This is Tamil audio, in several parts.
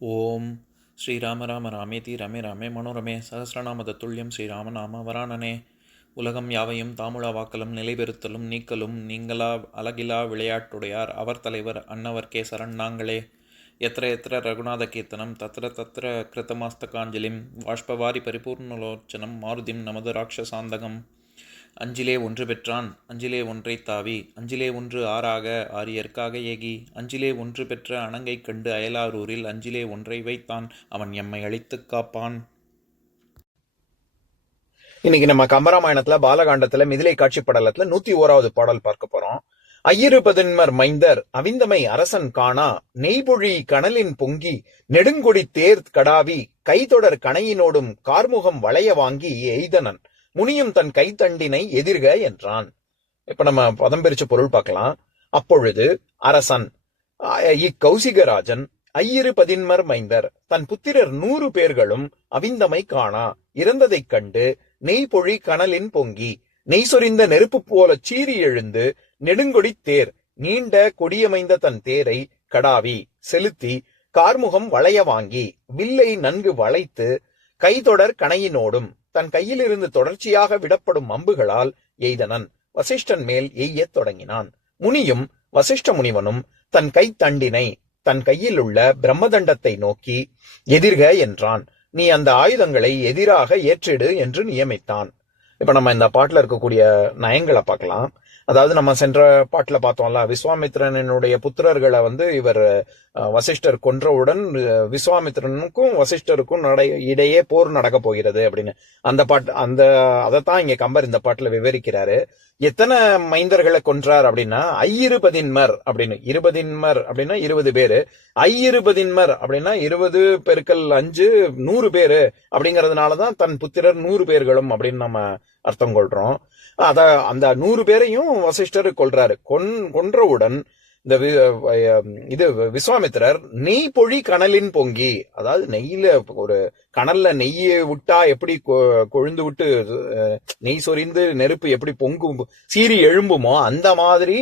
ஓம் ஸ்ரீராம ராம ராமேதி ரமே ராமே மனோரமே சகசிரநாம தத்துல்யம் ஸ்ரீராம நாம வராணனே. உலகம் யாவையும் தாமுழா வாக்கலும் நிலைபெறுத்தலும் நீக்கலும் நீங்களா அழகிலா விளையாட்டுடையார் அவர் தலைவர் அன்னவர் சரண் நாங்களே. எத்திர எத்திர ரகுநாத கீர்த்தனம் தத்திர தத்திர கிருத்தமாஸ்தகாஞ்சலிம் வாஷ்பவாரி பரிபூர்ணலோச்சனம் மாருதிம் நமது ராட்சசாந்தகம். அஞ்சிலே ஒன்று பெற்றான் அஞ்சிலே ஒன்றை தாவி அஞ்சிலே ஒன்று ஆறாக ஆரியர்க்காக ஏகி அஞ்சிலே ஒன்று பெற்ற அணங்கை கண்டு அயலாரூரில் அஞ்சிலே ஒன்றை வைத்தான் அவன் எம்மை அழித்துக் காப்பான். இன்னைக்கு நம்ம கம்பராமாயணத்துல பாலகாண்டத்துல மிதிலை காட்சி படலத்துல 101வது பாடல் பார்க்க போறோம். ஐயிரு பதின்மர் மைந்தர் அவிந்தமை அரசன் காணா நெய்பொழி கனலின் பொங்கி நெடுங்கொடி தேர் கடாவி கைதொடர் கணையினோடும் கார்முகம் வளைய வாங்கி எய்தனன் முனியும் தன் கைத்தண்டினை எதிர்க என்றான். இப்ப நம்ம பதம் பிரிச்சு பொருள் பார்க்கலாம். அப்பொழுது அரசன் இக்கௌசிகராஜன் ஐயிரு பதின்மர் மைந்தர் தன் புத்திரர் 100 பேர்களும் அவிந்தமை காணா இறந்ததைக் கண்டு நெய்பொழி கனலின் பொங்கி நெய் சொரிந்த நெருப்பு போல சீறி எழுந்து நெடுங்கொடி தேர் நீண்ட கொடியமைந்த தன் தேரை கடாவி செலுத்தி கார்முகம் வளைய வாங்கி வில்லை நன்கு வளைத்து கைதொடர் கணையினோடும் தன் கையிலிருந்து தொடர்ச்சியாக விடப்படும் அம்புகளால் எய்தனன் வசிஷ்டன் மேல் எய்யத் தொடங்கினான். முனியும் வசிஷ்ட முனிவனும் தன் கைத்தண்டினை தன் கையில் உள்ள பிரம்மதண்டத்தை நோக்கி எதிர்க என்றான். நீ அந்த ஆயுதங்களை எதிராக ஏற்றிடு என்று நியமித்தான். இப்ப நம்ம இந்த பாட்டுல இருக்கக்கூடிய நயங்களை பார்க்கலாம். அதாவது நம்ம சென்ற பாட்டுல பார்த்தோம்ல, விஸ்வாமித்திரனுடைய புத்திரர்களை இவர் வசிஷ்டர் கொன்றவுடன் விஸ்வாமித்திரனுக்கும் வசிஷ்டருக்கும் இடையே போர் நடக்க போகிறது அப்படின்னு அதைத்தான் இங்க கம்பர் இந்த பாட்டுல விவரிக்கிறாரு. எத்தனை மைந்தர்களை கொன்றார் அப்படின்னா ஐயிரு பதின்மர் அப்படின்னு. இருபதின்மர் அப்படின்னா 20 பேரு. ஐயிரு பதின்மர் அப்படின்னா 20 பெருக்கல் 5 100 பேரு அப்படிங்கறதுனாலதான் தன் புத்திரர் 100 பேர்களும் அப்படின்னு நம்ம அர்த்தம் கொள்றோம். அந்த 100 பேரையும் வசிஷ்டர் கொல்றாரு. கொன்றவுடன் இந்த இது விஸ்வாமித்திரர் நெய் பொழி கனலின் பொங்கி, அதாவது நெய்யில ஒரு கனல்ல நெய்யை விட்டா எப்படி கொழுந்து விட்டு நெய் சொரிந்து நெருப்பு எப்படி பொங்கும் சீறி எழும்புமோ அந்த மாதிரி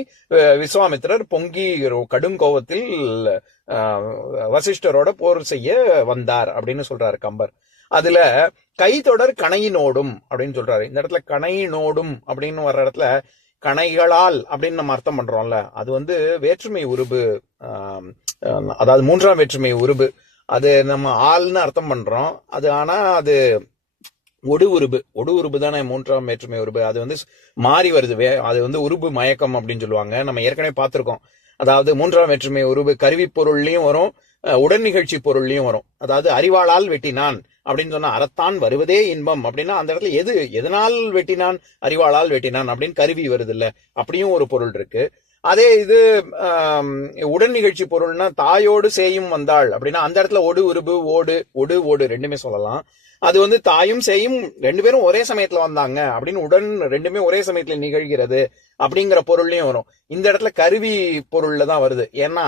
விஸ்வாமித்திரர் பொங்கி கடும் கோபத்தில் வசிஷ்டரோட போர் செய்ய வந்தார் அப்படின்னு சொல்றாரு கம்பர். அதுல கைதொடர் கணையினோடும் அப்படின்னு சொல்றாரு. இந்த இடத்துல கணையினோடும் அப்படின்னு வர்ற இடத்துல கணைகளால் அப்படின்னு நம்ம அர்த்தம் பண்றோம்ல, அது வேற்றுமை உருபு, அதாவது 3ஆம் வேற்றுமை உருபு. அது நம்ம ஆள்னு அர்த்தம் பண்றோம். அது ஒடு உருபு தானே 3ஆம் வேற்றுமை உருபு. அது மாறி வருது. அது உருபு மயக்கம் அப்படின்னு சொல்லுவாங்க. நம்ம ஏற்கனவே பார்த்திருக்கோம். அதாவது 3ஆம் வேற்றுமை உருபு கருவி பொருள்லயும் வரும், உடன் நிகழ்ச்சி பொருள்லயும் வரும். அதாவது அறிவாளால் வெட்டினான் அப்படின்னு சொன்னா அறத்தான் வருவதே இன்பம் அப்படின்னா அந்த இடத்துல எதனால் வெட்டினான், அறிவாளால் வெட்டினான் அப்படின்னு கருவி வருது இல்ல, அப்படியும் ஒரு பொருள் இருக்கு. அதே இது உடன் நிகழ்ச்சி பொருள்னா தாயோடு சேயும் வந்தாள் அப்படின்னா அந்த இடத்துல ஒடு உருபு ஓடு ரெண்டுமே சொல்லலாம். அது தாயும் சேயும் 2 பேரும் ஒரே சமயத்துல வந்தாங்க அப்படின்னு உடன் ரெண்டுமே ஒரே சமயத்துல நிகழ்கிறது அப்படிங்கிற பொருள்லயும் வரும். இந்த இடத்துல கருவி பொருள்ல தான் வருது. ஏன்னா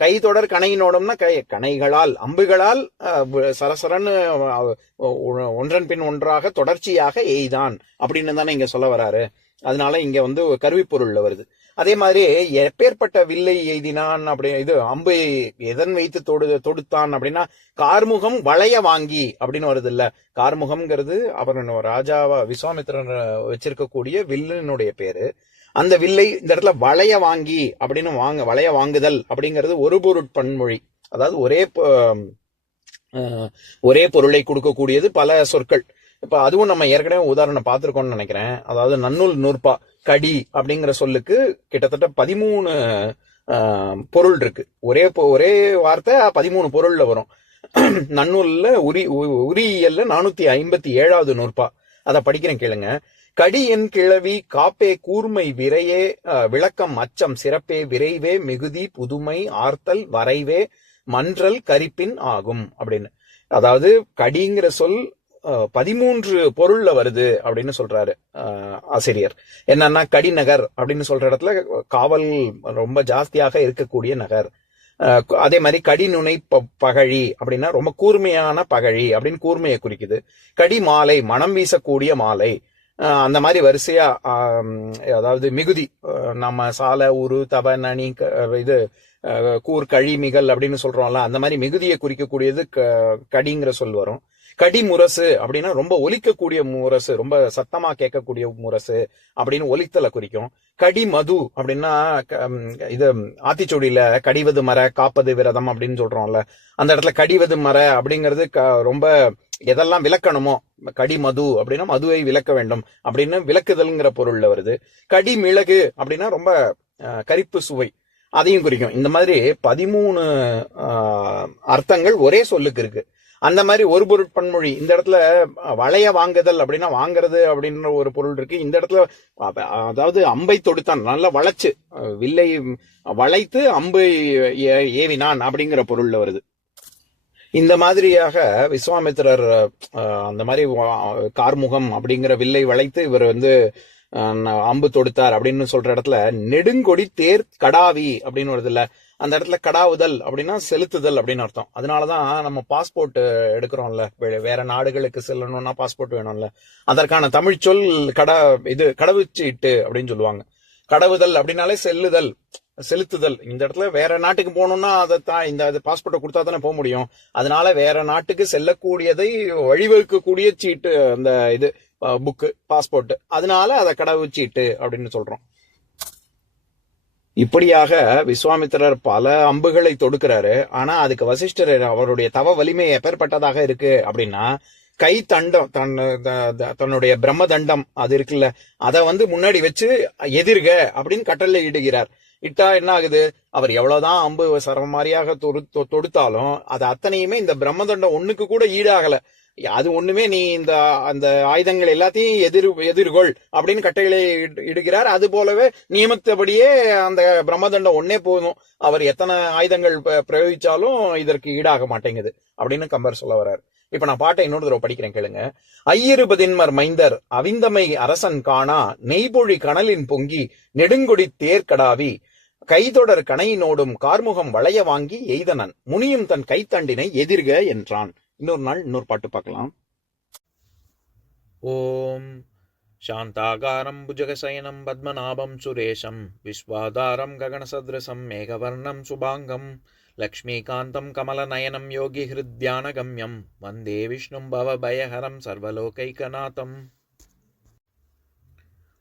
கை தொடர் கணையினோடும்னா கணைகளால் அம்புகளால் சரசரன்னு ஒன்றன் பின் ஒன்றாக தொடர்ச்சியாக எய்தான் அப்படின்னு தானே இங்க சொல்ல வராரு. அதனால இங்க கருவி பொருள்ல வருது. அதே மாதிரி எப்பேற்பட்ட வில்லை எய்தினான் அப்படி, இது அம்பை எதன் வைத்து தொடுத்தான் அப்படின்னா கார்முகம் வளைய வாங்கி அப்படின்னு வருது இல்ல. கார்முகம்ங்கிறது அவர் ராஜாவா விஸ்வாமித்திரன் வச்சிருக்கக்கூடிய வில்லினுடைய பேரு. அந்த வில்லை இந்த இடத்துல வளைய வாங்கி அப்படின்னு வளைய வாங்குதல் அப்படிங்கிறது ஒரு பொருட் பன்மொழி. அதாவது ஒரே பொருளை கொடுக்கக்கூடியது பல சொற்கள். இப்ப அதுவும் நம்ம ஏற்கனவே உதாரணம் பார்த்திருக்கோம்னு நினைக்கிறேன். அதாவது நன்னூல் நூற்பா கடி அப்படிங்கிற சொல்லுக்கு கிட்டத்தட்ட 13 பொருள் இருக்கு. ஒரே வார்த்தை 13 பொருள்ல வரும். நன்னூல்ல உரியல்ல 457வது நூற்பா. அதை படிக்கிறேன் கேளுங்க. கடி என் கிழவி காப்பே கூர்மை விரையே விளக்கம் அச்சம் சிறப்பே விரைவே மிகுதி புதுமை ஆர்த்தல் வரைவே மன்றல் கரிப்பின் ஆகும் அப்படின்னு. அதாவது கடிங்கிற சொல் 13 பொருள்ல வருது அப்படின்னு சொல்றாரு ஆசிரியர். என்னன்னா கடிநகர் அப்படின்னு சொல்ற இடத்துல காவல் ரொம்ப ஜாஸ்தியாக இருக்கக்கூடிய நகர். அதே மாதிரி கடிநுனை பகழி அப்படின்னா ரொம்ப கூர்மையான பகழி அப்படின்னு கூர்மையை குறிக்குது. கடி மாலை மனம் வீசக்கூடிய மாலை. அந்த மாதிரி வரிசையா அதாவது மிகுதி, நம்ம சால உரு தவ நனி இது கூர் கழிமிகள் அப்படின்னு சொல்றோம்ல, அந்த மாதிரி மிகுதியை குறிக்கக்கூடியது கடிங்கிற சொல் வரும். கடி முரசு அப்படின்னா ரொம்ப ஒலிக்கக்கூடிய முரசு, ரொம்ப சத்தமா கேட்கக்கூடிய முரசு அப்படின்னு ஒலித்தலை குறிக்கும். கடி மது அப்படின்னா இது ஆத்திச்சூடியில கடிவது மர காப்பது விரதம் அப்படின்னு சொல்றோம்ல, அந்த இடத்துல கடிவது மர அப்படிங்கிறது ரொம்ப எதெல்லாம் விளக்கணுமோ, கடி மது அப்படின்னா மதுவை விளக்க வேண்டும் அப்படின்னு விளக்குதல்ங்கிற பொருள்ல வருது. கடி மிளகு அப்படின்னா ரொம்ப கரிப்பு சுவை, அதையும் குறிக்கும். இந்த மாதிரி 13 அர்த்தங்கள் ஒரே சொல்லுக்கு இருக்கு. அந்த மாதிரி ஒரு பொருட்பன்மொழி இந்த இடத்துல வளைய வாங்குதல் அப்படின்னா வாங்குறது அப்படின்ற ஒரு பொருள் இருக்கு. இந்த இடத்துல அதாவது அம்பை தொடுத்தான், நல்லா வளைச்சு வில்லை வளைத்து அம்பை ஏவினான் அப்படிங்கிற பொருள்ல வருது. இந்த மாதிரியாக விஸ்வாமித்திரர் அந்த மாதிரி கார்முகம் அப்படிங்கிற வில்லை வளைத்து இவர் அம்பு தொடுத்தார் அப்படின்னு சொல்ற இடத்துல நெடுங்கொடி தேர் கடாவி அப்படின்னு வருது இல்ல, அந்த இடத்துல கடாவுதல் அப்படின்னா செலுத்துதல் அப்படின்னு அர்த்தம். அதனாலதான் நம்ம பாஸ்போர்ட் எடுக்கிறோம்ல, வேற நாடுகளுக்கு செல்லணும்னா பாஸ்போர்ட் வேணும்ல, அதற்கான தமிழ் சொல் கடவுச்சீட்டு அப்படின்னு சொல்லுவாங்க. கடவுதல் அப்படின்னாலே செல்லுதல், செலுத்துதல். இந்த இடத்துல வேற நாட்டுக்கு போகணும்னா அதைத்தான் இந்த பாஸ்போர்ட்டை கொடுத்தா தானே போக முடியும். அதனால வேற நாட்டுக்கு செல்லக்கூடியதை வழிவகுக்கக்கூடிய சீட்டு, அந்த இது புக்கு பாஸ்போர்ட், அதனால அதை கடவுச்சீட்டு அப்படின்னு சொல்றோம். இப்படியாக விஸ்வாமித்திரர் பல அம்புகளை தொடுக்கிறாரு. ஆனா அதுக்கு வசிஷ்டர் அவருடைய தவ வலிமை எப்பேற்பட்டதாக இருக்கு அப்படின்னா, கை தண்டம் தன்னுடைய பிரம்ம தண்டம் அது இருக்குல்ல, அதை முன்னாடி வச்சு எதிர்க அப்படின்னு கட்டளை இடுகிறார். இட்டா என்ன ஆகுது, அவர் எவ்வளவுதான் அம்பு சரமாரியாக தொடுத்தாலும் அது அத்தனையுமே இந்த பிரம்மதண்டம் ஒண்ணுக்கு கூட ஈடாகல. அது ஒண்ணுமே நீ அந்த ஆயுதங்கள் எல்லாத்தையும் எதிர்கொள் அப்படின்னு கட்டளை இடுகிறார். அது போலவே நியமித்தபடியே அந்த பிரம்மதண்டம் ஒன்னே போதும், அவர் எத்தனை ஆயுதங்கள் பிரயோகிச்சாலும் இதற்கு ஈடாக மாட்டேங்குது அப்படின்னு கம்பர் சொல்ல வர்றாரு. இப்ப நான் பாட்டை இன்னொரு தடவை படிக்கிறேன், கேளுங்க. ஐயிருபதின்மர் மைந்தர் அவிந்தமை அரசன் காணா நெய்பொழி கனலின் பொங்கி நெடுங்கொடி தேர்கடாவி கைதொடர் கணையினோடும் கார்முகம் வளைய வாங்கி எய்தனன் முனியும் தன் கைத்தண்டினை எதிர்க என்றான். இன்னொரு நாள் இன்னொரு பாட்டு பார்க்கலாம். ஓம் சாந்தாகாரம் புஜகசயனம் பத்மநாபம் சுரேஷம் விஸ்வாதாரம் ககனசத்ரசம் மேகவர்ணம் சுபாங்கம் லக்ஷ்மீகாந்தம் கமலநயனம் யோகி ஹிருத்யானகம்யம் வந்தே விஷ்ணும் பவபயஹரம் சர்வலோகைகநாதம்.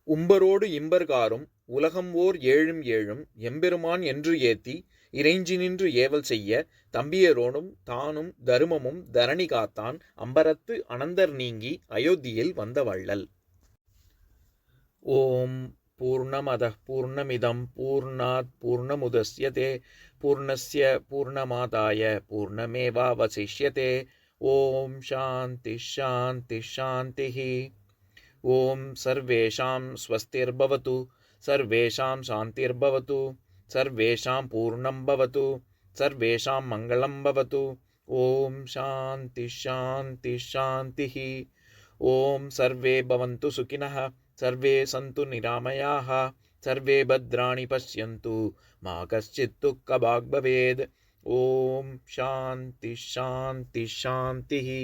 உம்பரோடு இம்பர்காரும் உலகம் ஓர் ஏழும் ஏழும் எம்பெருமான் என்று ஏத்தி இறைஞ்சி நின்று ஏவல் செய்ய தம்பியரோடும் தானும் தருமமும் தரணி காத்தான் அம்பரத்து அனந்தர் நீங்கி அயோத்தியில் வந்த வள்ளல். ஓம் பூர்ணமதః பூர்ணமிதம் பூர்ணாத் பூர்ணமுதஸ்யதே பூர்ணஸ்ய பூர்ணமாதாய பூர்ணமேவாவசிஷ்யதே. ஓம் சாந்தி சாந்தி சாந்திஹி. ஓம் சர்வேஷாம் ஸ்வஸ்திர்பவது சர்வேஷாம் சாந்திர்பவது சர்வேஷாம் பூர்ணம் பவது சர்வேஷாம் மங்களம் பவது. ஓம் சாந்தி சாந்தி சாந்திஹி. ஓம் சர்வே பவந்து சுகினஹ சர்வே சந்து நிராமயாஹ சர்வே பத்ராணி பஷ்யந்து மா கஷ்சித் துக்கபாக் பவேத். ஓம் சாந்தி சாந்தி சாந்திஹி.